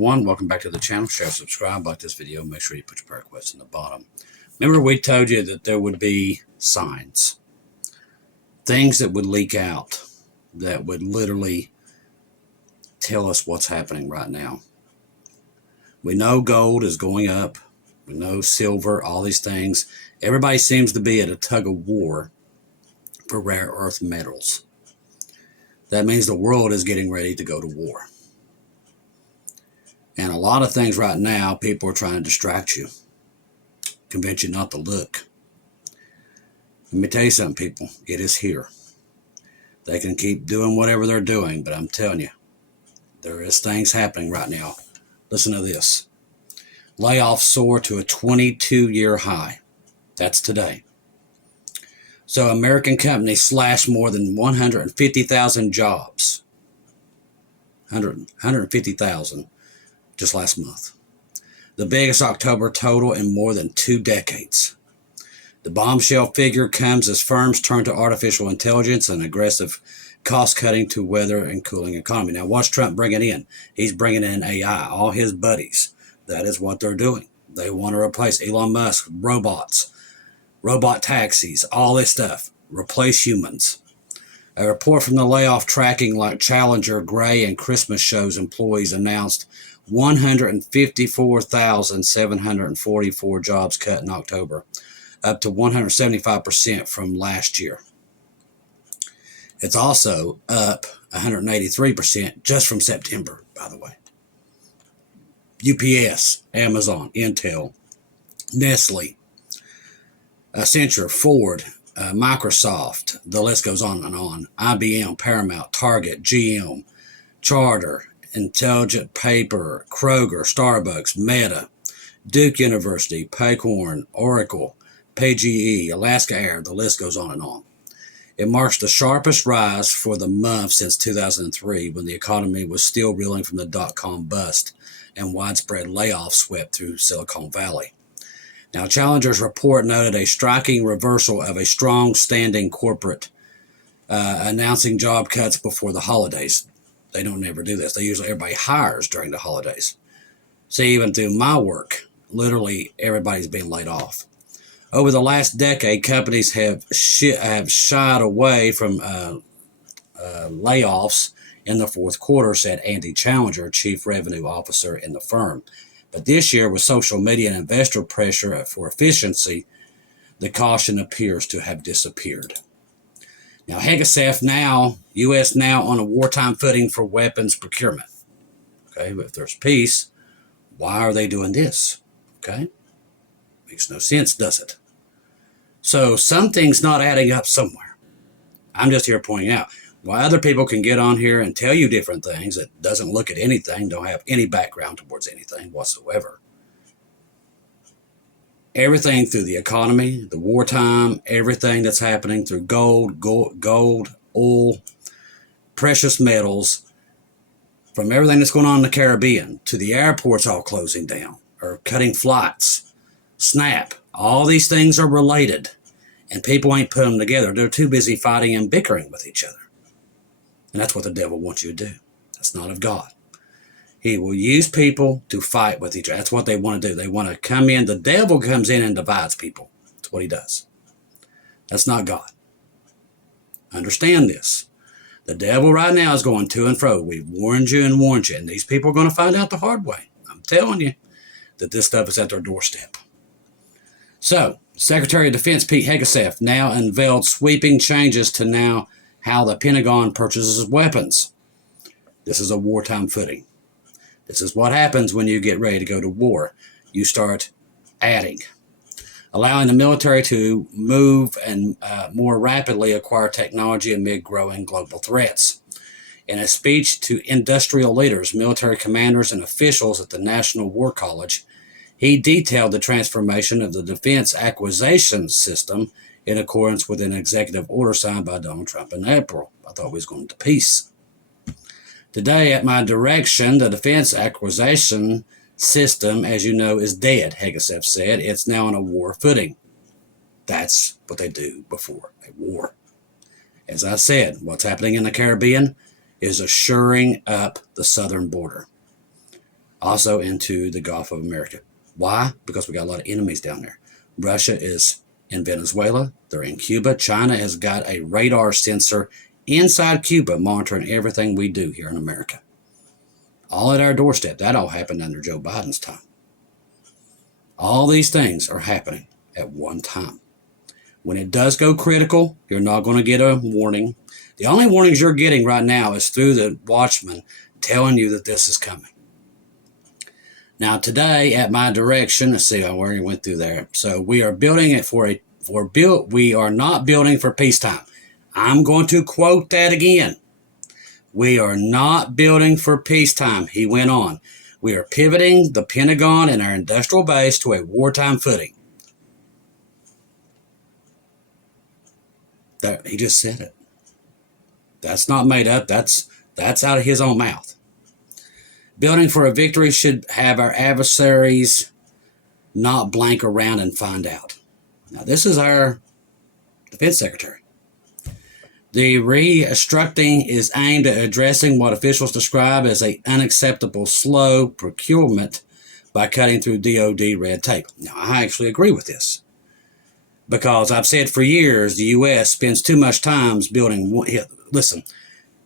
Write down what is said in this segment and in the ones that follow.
everyone. Welcome back to the channel. Share, subscribe, like this video. Make sure you put your prayer requests in the bottom. Remember we told you that there would be signs. Things that would leak out that would literally tell us what's happening right now. We know gold is going up. We know silver, all these things. Everybody seems to be at a tug of war for rare earth metals. That means the world is getting ready to go to war. And a lot of things right now, people are trying to distract you, convince you not to look. Let me tell you something, people. It is here. They can keep doing whatever they're doing, but I'm telling you, there is things happening right now. Listen to this. Layoffs soar to a 22-year high. That's today. So American companies slashed more than 150,000 jobs. 150,000 just last month. The biggest October total in more than 2 decades. The bombshell figure comes as firms turn to artificial intelligence and aggressive cost-cutting to weather and cooling economy. Now, what's Trump bringing in? He's bringing in AI, all his buddies. That is what they're doing. They want to replace Elon Musk, robots, robot taxis, all this stuff. Replace humans. A report from the layoff tracking like Challenger, Gray, and Christmas shows employees announced 154,744 jobs cut in October, up to 175% from last year. It's also up 183% just from September, by the way. UPS, Amazon, Intel, Nestle, Accenture, Ford, Microsoft, the list goes on and on. IBM, Paramount, Target, GM, Charter, Intelligent Paper, Kroger, Starbucks, Meta, Duke University, Paycorn, Oracle, PGE, Alaska Air, the list goes on and on. It marks the sharpest rise for the month since 2003, when the economy was still reeling from the dot-com bust and widespread layoffs swept through Silicon Valley. Now, Challenger's report noted a striking reversal of a strong-standing corporate announcing job cuts before the holidays. They don't ever do this. Everybody hires during the holidays. See, even through my work, literally everybody's being laid off. Over the last decade, companies have shied away from layoffs in the fourth quarter, said Andy Challenger, Chief Revenue Officer in the firm. But this year, with social media and investor pressure for efficiency, the caution appears to have disappeared. Now, Hegeseth now, U.S. now on a wartime footing for weapons procurement. Okay, but if there's peace, why are they doing this? Okay, makes no sense, does it? So something's not adding up somewhere. I'm just here pointing out why other people can get on here and tell you different things that doesn't look at anything, don't have any background towards anything whatsoever. Everything through the economy, the wartime, everything that's happening through gold, oil, precious metals, from everything that's going on in the Caribbean to the airports all closing down or cutting flights, SNAP, all these things are related, and people ain't putting them together. They're too busy fighting and bickering with each other. And that's what the devil wants you to do. That's not of God. He will use people to fight with each other. That's what they want to do. They want to come in. The devil comes in and divides people. That's what he does. That's not God. Understand this. The devil right now is going to and fro. We've warned you, and these people are going to find out the hard way. I'm telling you that this stuff is at their doorstep. So, Secretary of Defense Pete Hegeseth now unveiled sweeping changes to now how the Pentagon purchases weapons. This is a wartime footing. This is what happens when you get ready to go to war. You start adding, allowing the military to move and more rapidly acquire technology amid growing global threats. In a speech to industrial leaders, military commanders, and officials at the National War College, he detailed the transformation of the defense acquisition system in accordance with an executive order signed by Donald Trump in April. I thought we was going to peace. Today, at my direction, the defense acquisition system, as you know, is dead, Hegeseth said. It's now on a war footing. That's what they do before a war. As I said, what's happening in the Caribbean is assuring up the southern border. also into the Gulf of America. Why? Because we got a lot of enemies down there. Russia is in Venezuela. They're in Cuba. China has got a radar sensor inside Cuba monitoring everything we do here in America. All at our doorstep. That all happened under Joe Biden's time. All these things are happening at one time. When it does go critical, you're not going to get a warning. The only warnings you're getting right now is through the WATCHMAN telling you that this is coming. Now today, at my direction, let's see, I already went through there. So we are building it we are not building for peacetime. I'm going to quote that again. We are not building for peacetime, he went on. We are pivoting the Pentagon and our industrial base to a wartime footing. He just said it. That's not made up. That's out of his own mouth. Building for a victory should have our adversaries not blank around and find out. Now, this is our defense secretary. The restructuring is aimed at addressing what officials describe as an unacceptable slow procurement by cutting through DoD red tape. Now, I actually agree with this because I've said for years the U.S. spends too much time building. Listen,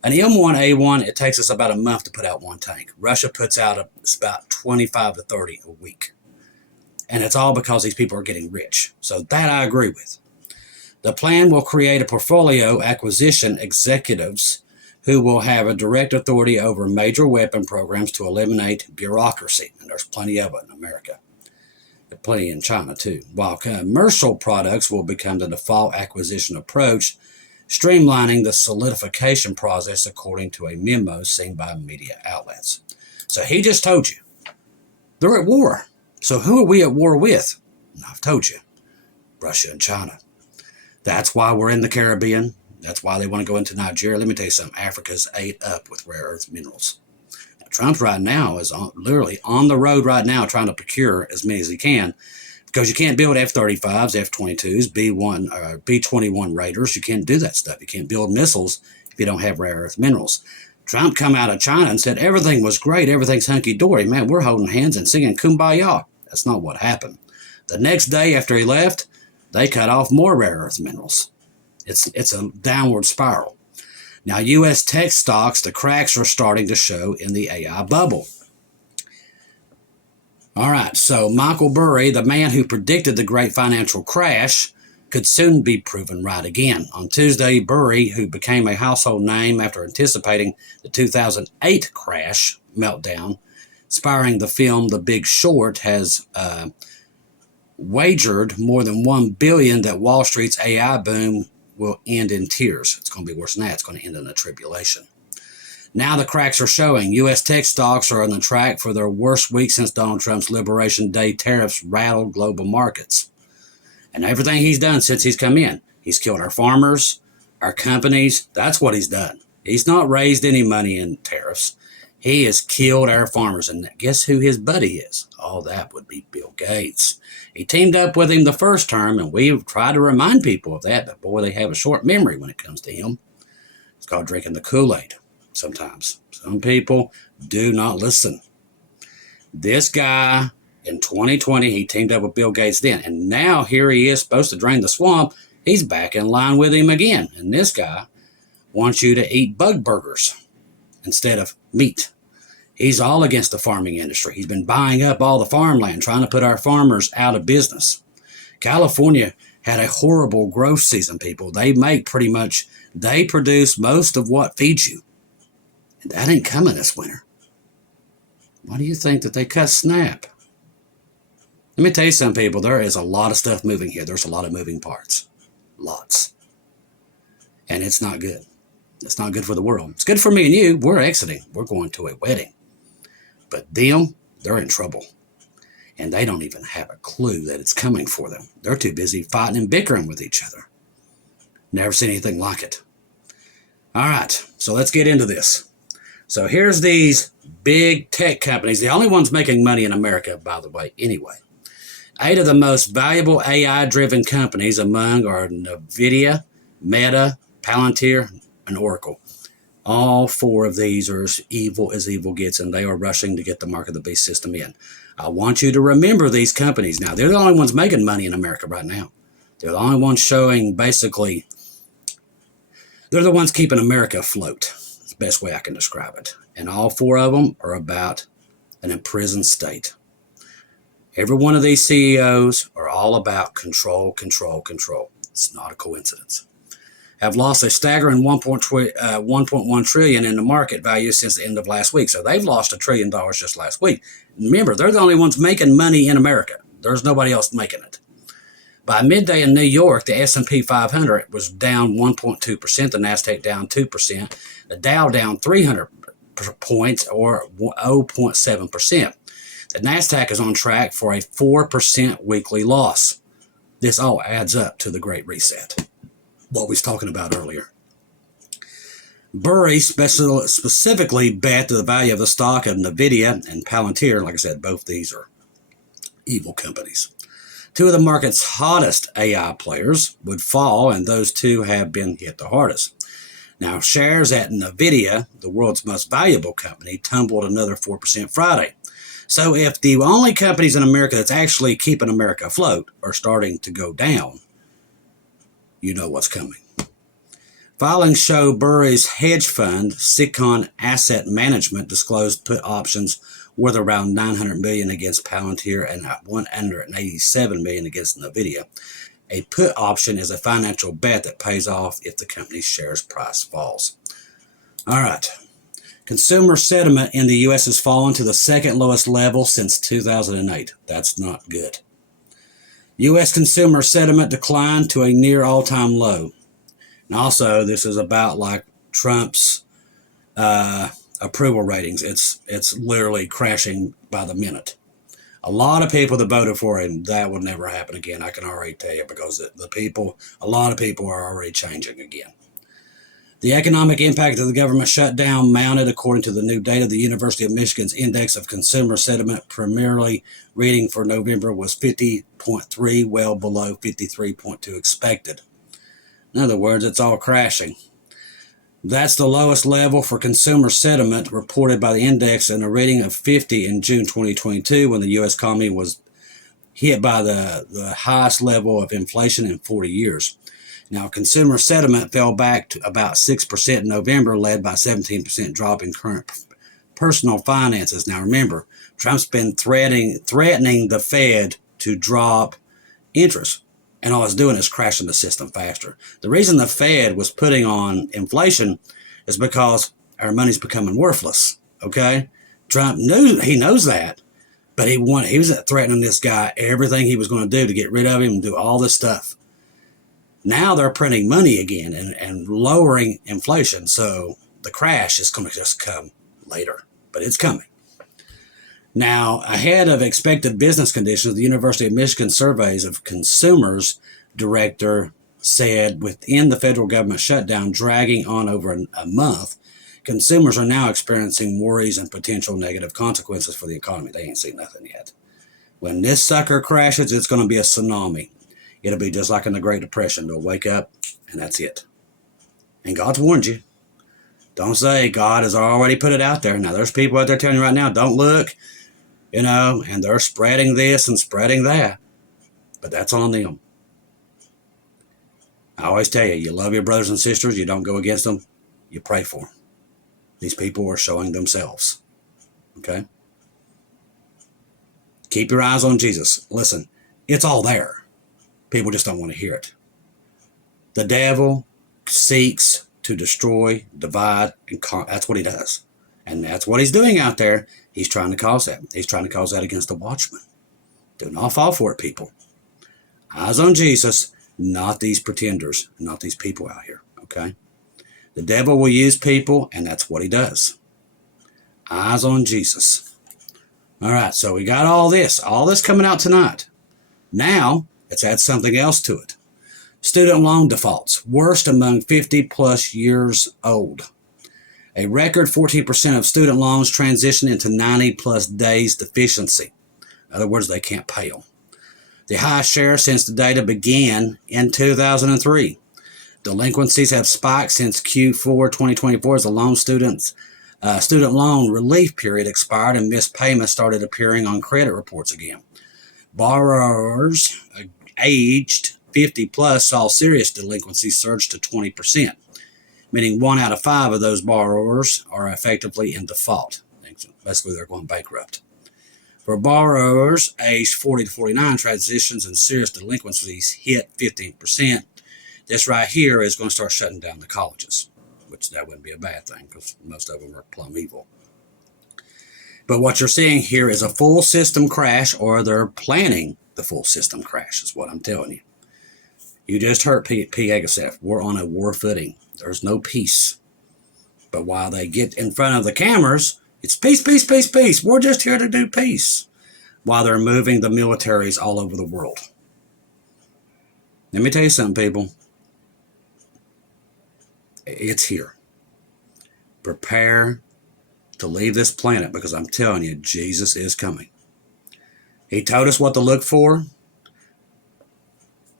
an M1A1, it takes us about a month to put out one tank. Russia puts out about 25 to 30 a week. And it's all because these people are getting rich. So that I agree with. The plan will create a portfolio acquisition executives who will have a direct authority over major weapon programs to eliminate bureaucracy. And there's plenty of it in America. There's plenty in China too. While commercial products will become the default acquisition approach, streamlining the solidification process according to a memo seen by media outlets. So he just told you. They're at war. So who are we at war with? I've told you. Russia and China. That's why we're in the Caribbean. That's why they want to go into Nigeria. Let me tell you something. Africa's ate up with rare earth minerals. Now, Trump right now is literally on the road right now trying to procure as many as he can because you can't build F-35s, F-22s, B-21 Raiders. You can't do that stuff. You can't build missiles if you don't have rare earth minerals. Trump come out of China and said everything was great. Everything's hunky-dory. Man, we're holding hands and singing Kumbaya. That's not what happened. The next day after he left, they cut off more rare earth minerals. It's a downward spiral. Now, U.S. tech stocks, the cracks are starting to show in the AI bubble. All right, so Michael Burry, the man who predicted the great financial crash, could soon be proven right again. On Tuesday, Burry, who became a household name after anticipating the 2008 crash meltdown, inspiring the film The Big Short, has wagered more than $1 billion that Wall Street's AI boom will end in tears. It's going to be worse than that. It's going to end in a tribulation. Now the cracks are showing. U.S. tech stocks are on the track for their worst week since Donald Trump's Liberation Day tariffs rattled global markets. And everything he's done since he's come in, he's killed our farmers, our companies. That's what he's done. He's not raised any money in tariffs. He has killed our farmers. And guess who his buddy is? Oh, that would be Bill Gates. He teamed up with him the first term, and we've tried to remind people of that, but boy, they have a short memory when it comes to him. It's called drinking the Kool-Aid sometimes. Some people do not listen. This guy, in 2020, he teamed up with Bill Gates then, and now here he is supposed to drain the swamp. He's back in line with him again, and this guy wants you to eat bug burgers instead of meat. He's all against the farming industry. He's been buying up all the farmland, trying to put our farmers out of business. California had a horrible growth season, people. They produce most of what feeds you. And that ain't coming this winter. Why do you think that they cut SNAP? Let me tell you something, people. There is a lot of stuff moving here. There's a lot of moving parts. Lots. And it's not good. It's not good for the world. It's good for me and you. We're exiting. We're going to a wedding. But them, they're in trouble. And they don't even have a clue that it's coming for them. They're too busy fighting and bickering with each other. Never seen anything like it. All right, so let's get into this. So here's these big tech companies, the only ones making money in America, by the way, anyway. 8 of the most valuable AI-driven companies among are NVIDIA, Meta, Palantir, and Oracle. All four of these are as evil gets, and they are rushing to get the mark of the beast system in. I want you to remember these companies. Now, they're the only ones making money in America right now. They're the only ones showing, basically, they're the ones keeping America afloat. That's the best way I can describe it. And all four of them are about an imprisoned state. Every one of these CEOs are all about control, control, control. It's not a coincidence. Have lost a staggering 1.1 trillion in the market value since the end of last week. So they've lost $1 trillion just last week. Remember, they're the only ones making money in America. There's nobody else making it. By midday in New York, the S&P 500 was down 1.2%, the NASDAQ down 2%, the Dow down 300 points or 0.7%. The NASDAQ is on track for a 4% weekly loss. This all adds up to the Great Reset, what we was talking about earlier. Burry specifically bet to the value of the stock of NVIDIA and Palantir. Like I said, both these are evil companies. Two of the market's hottest AI players would fall, and those two have been hit the hardest. Now, shares at NVIDIA, the world's most valuable company, tumbled another 4% Friday. So if the only companies in America that's actually keeping America afloat are starting to go down, you know what's coming. Filings show Burry's hedge fund, Sicon Asset Management, disclosed put options worth around $900 million against Palantir and $187 million against NVIDIA. A put option is a financial bet that pays off if the company's shares price falls. All right. Consumer sentiment in the U.S. has fallen to the second lowest level since 2008. That's not good. U.S. consumer sentiment declined to a near all-time low. And also, this is about like Trump's approval ratings. It's literally crashing by the minute. A lot of people that voted for him, that will never happen again. I can already tell you, because a lot of people are already changing again. The economic impact of the government shutdown mounted, according to the new data. The University of Michigan's Index of Consumer Sentiment, primarily reading for November, was 50.3, well below 53.2 expected. In other words, it's all crashing. That's the lowest level for consumer sentiment reported by the index, and a rating of 50 in June 2022, when the U.S. economy was hit by the highest level of inflation in 40 years. Now, consumer sentiment fell back to about 6% in November, led by a 17% drop in current personal finances. Now, remember, Trump's been threatening the Fed to drop interest, and all it's doing is crashing the system faster. The reason the Fed was putting on inflation is because our money's becoming worthless, okay? Trump knows that, but he was threatening this guy everything he was going to do to get rid of him and do all this stuff. Now they're printing money again and lowering inflation, so the crash is going to just come later, but it's coming. Now, ahead of expected business conditions, the University of Michigan surveys of consumers director said within the federal government shutdown dragging on over a month, consumers are now experiencing worries and potential negative consequences for the economy. They ain't seen nothing yet. When this sucker crashes, it's going to be a tsunami. It'll be just like in the Great Depression. They'll wake up, and that's it. And God's warned you. Don't say God has already put it out there. Now, there's people out there telling you right now, don't look, and they're spreading this and spreading that. But that's on them. I always tell you, you love your brothers and sisters. You don't go against them. You pray for them. These people are showing themselves. Okay? Keep your eyes on Jesus. Listen, it's all there. People just don't want to hear it. The devil seeks to destroy, divide, and that's what he does. And that's what he's doing out there. He's trying to cause that. He's trying to cause that against the watchman. Do not fall for it, people. Eyes on Jesus, not these pretenders, not these people out here, okay? The devil will use people, and that's what he does. Eyes on Jesus. All right, so we got all this coming out tonight. Now, let's add something else to it. Student loan defaults, worst among 50-plus years old. A record 14% of student loans transition into 90-plus days deficiency. In other words, they can't pay them. The highest share since the data began in 2003. Delinquencies have spiked since Q4 2024 as the student loan relief period expired and missed payments started appearing on credit reports again. Borrowers aged 50 plus saw serious delinquencies surge to 20%, meaning 1 out of 5 of those borrowers are effectively in default. Basically, they're going bankrupt. For borrowers aged 40 to 49, transitions and serious delinquencies hit 15%. This right here is going to start shutting down the colleges, which that wouldn't be a bad thing because most of them are plumb evil. But what you're seeing here is a full system crash, or they're planning the full system crash, is what I'm telling you. You just heard P.O.Box. We're on a war footing. There's no peace. But while they get in front of the cameras, it's peace, peace, peace, peace. We're just here to do peace. While they're moving the militaries all over the world. Let me tell you something, people. It's here. Prepare to leave this planet, because I'm telling you, Jesus is coming. He told us what to look for.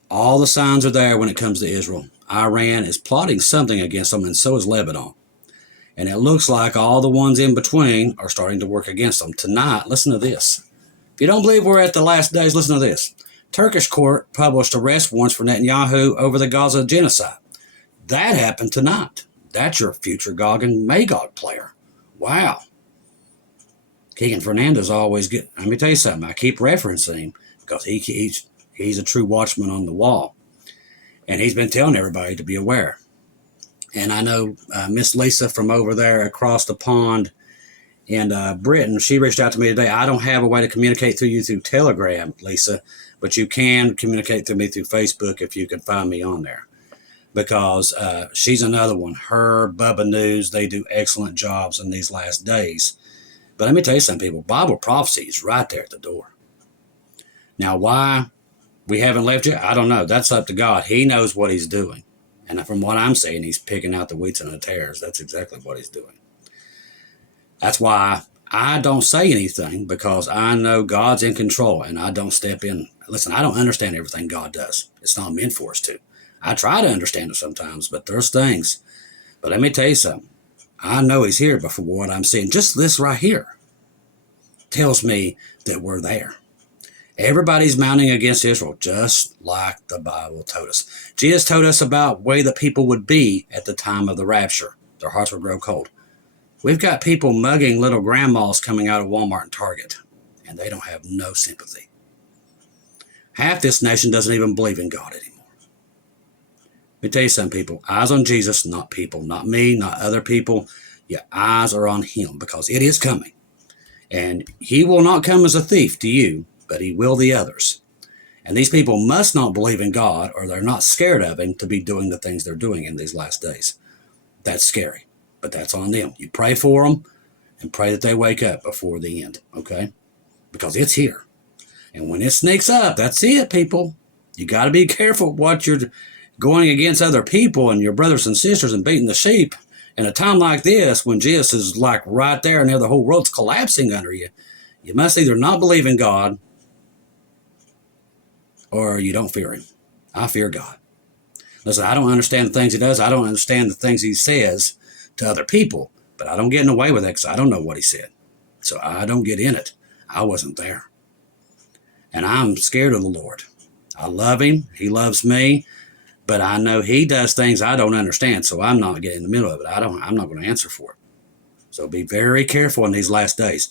All the signs are there when it comes to Israel. Iran is plotting something against them, and so is Lebanon. And it looks like all the ones in between are starting to work against them. Tonight, listen to this. If you don't believe we're at the last days, listen to this. Turkish court published arrest warrants for Netanyahu over the Gaza genocide. That happened tonight. That's your future Gog and Magog player. Wow. Keegan Fernandez always get. Let me tell you something. I keep referencing him because he's a true watchman on the wall. And he's been telling everybody to be aware. And I know Miss Lisa from over there across the pond in Britain, she reached out to me today. I don't have a way to communicate through you through Telegram, Lisa, but you can communicate through me through Facebook if you can find me on there. Because she's another one. Her, Bubba News, they do excellent jobs in these last days. But let me tell you something, people. Bible prophecy is right there at the door. Now, why we haven't left yet, I don't know. That's up to God. He knows what he's doing. And from what I'm saying, he's picking out the wheats and the tares. That's exactly what he's doing. That's why I don't say anything, because I know God's in control and I don't step in. Listen, I don't understand everything God does. It's not meant for us to. I try to understand it sometimes, but there's things. But let me tell you something. I know he's here, but for what I'm seeing, just this right here tells me that we're there. Everybody's mounting against Israel, just like the Bible told us. Jesus told us about the way the people would be at the time of the rapture. Their hearts would grow cold. We've got people mugging little grandmas coming out of Walmart and Target, and they don't have no sympathy. Half this nation doesn't even believe in God anymore. Let me tell you something, people. Eyes on Jesus, not people, not me, not other people. Your eyes are on him, because it is coming. And he will not come as a thief to you, but he will the others. And these people must not believe in God, or they're not scared of him to be doing the things they're doing in these last days. That's scary, but that's on them. You pray for them and pray that they wake up before the end, okay? Because it's here. And when it sneaks up, that's it, people. You got to be careful what you're going against other people and your brothers and sisters and beating the sheep. In a time like this, when Jesus is like right there and the whole world's collapsing under you, you must either not believe in God or you don't fear him. I fear God. Listen, I don't understand the things he does. I don't understand the things he says to other people, but I don't get in the way with it because I don't know what he said. So I don't get in it. I wasn't there. And I'm scared of the Lord. I love him. He loves me. But I know he does things I don't understand, so I'm not getting in the middle of it. I'm not going to answer for it. So be very careful in these last days.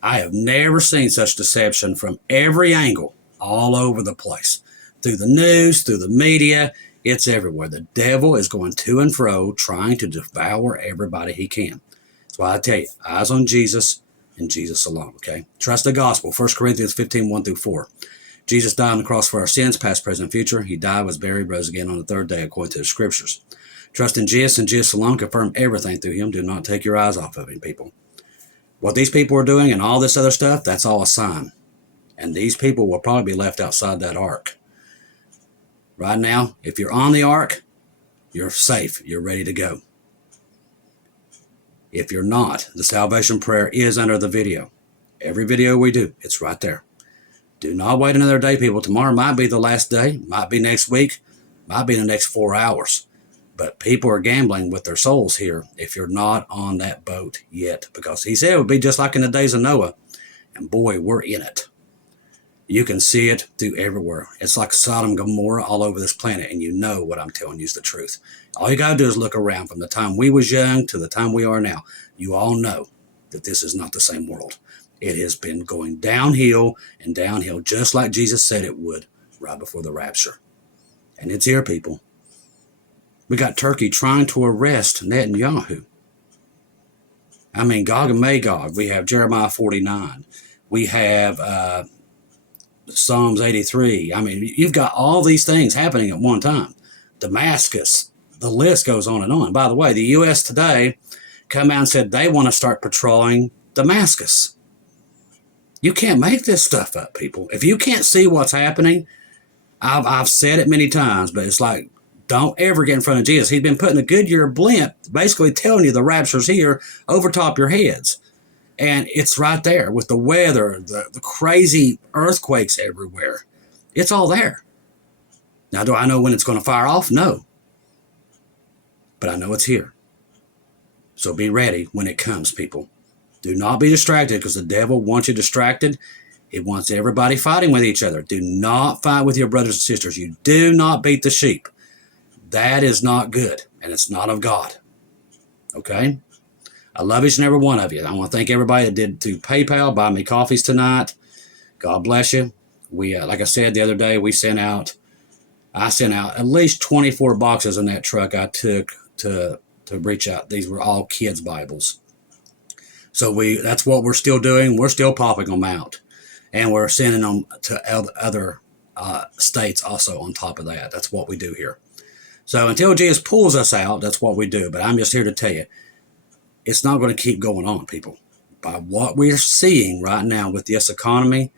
I have never seen such deception from every angle, all over the place. Through the news, through the media, it's everywhere. The devil is going to and fro, trying to devour everybody he can. That's why I tell you, eyes on Jesus and Jesus alone, okay? Trust the gospel. 1 Corinthians 15, 1 through 4. Jesus died on the cross for our sins, past, present, and future. He died, was buried, rose again on the third day, according to the scriptures. Trust in Jesus and Jesus alone. Confirm everything through him. Do not take your eyes off of him, people. What these people are doing and all this other stuff, that's all a sign. And these people will probably be left outside that ark. Right now, if you're on the ark, you're safe. You're ready to go. If you're not, the salvation prayer is under the video. Every video we do, it's right there. Do not wait another day, people. Tomorrow might be the last day, might be next week, might be the next 4 hours. But people are gambling with their souls here if you're not on that boat yet, because he said it would be just like in the days of Noah. And boy, we're in it. You can see it through everywhere. It's like Sodom and Gomorrah all over this planet, and you know what I'm telling you is the truth. All you got to do is look around from the time we was young to the time we are now. You all know that this is not the same world. It has been going downhill and downhill, just like Jesus said it would right before the rapture. And it's here, people. We got Turkey trying to arrest Netanyahu. I mean, Gog and Magog. We have Jeremiah 49. We have Psalms 83. I mean, you've got all these things happening at one time. Damascus. The list goes on and on. By the way, the U.S. today come out and said they want to start patrolling Damascus. You can't make this stuff up, people. If you can't see what's happening, I've said it many times, but it's like, don't ever get in front of Jesus. He's been putting a Goodyear blimp, basically telling you the rapture's here over top your heads. And it's right there with the weather, the crazy earthquakes everywhere. It's all there. Now, do I know when it's going to fire off? No. But I know it's here. So be ready when it comes, people. Do not be distracted, because the devil wants you distracted. He wants everybody fighting with each other. Do not fight with your brothers and sisters. You do not beat the sheep. That is not good, and it's not of God. Okay? I love each and every one of you. I want to thank everybody that did to PayPal, buy me coffees tonight. God bless you. We, like I said the other day, I sent out at least 24 boxes in that truck I took to reach out. These were all kids' Bibles. So that's what we're still doing. We're still popping them out. And we're sending them to other states also on top of that. That's what we do here. So until Jesus pulls us out, that's what we do. But I'm just here to tell you, it's not going to keep going on, people. By what we're seeing right now with this economy,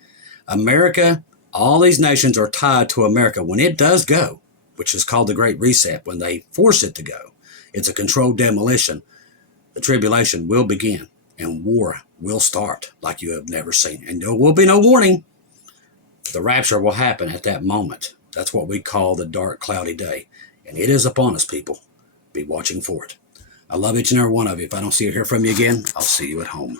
America, all these nations are tied to America. When it does go, which is called the Great Reset, when they force it to go, it's a controlled demolition. The tribulation will begin and war will start like you have never seen. And there will be no warning. The rapture will happen at that moment. That's what we call the dark, cloudy day. And it is upon us, people. Be watching for it. I love each and every one of you. If I don't see or hear from you again, I'll see you at home.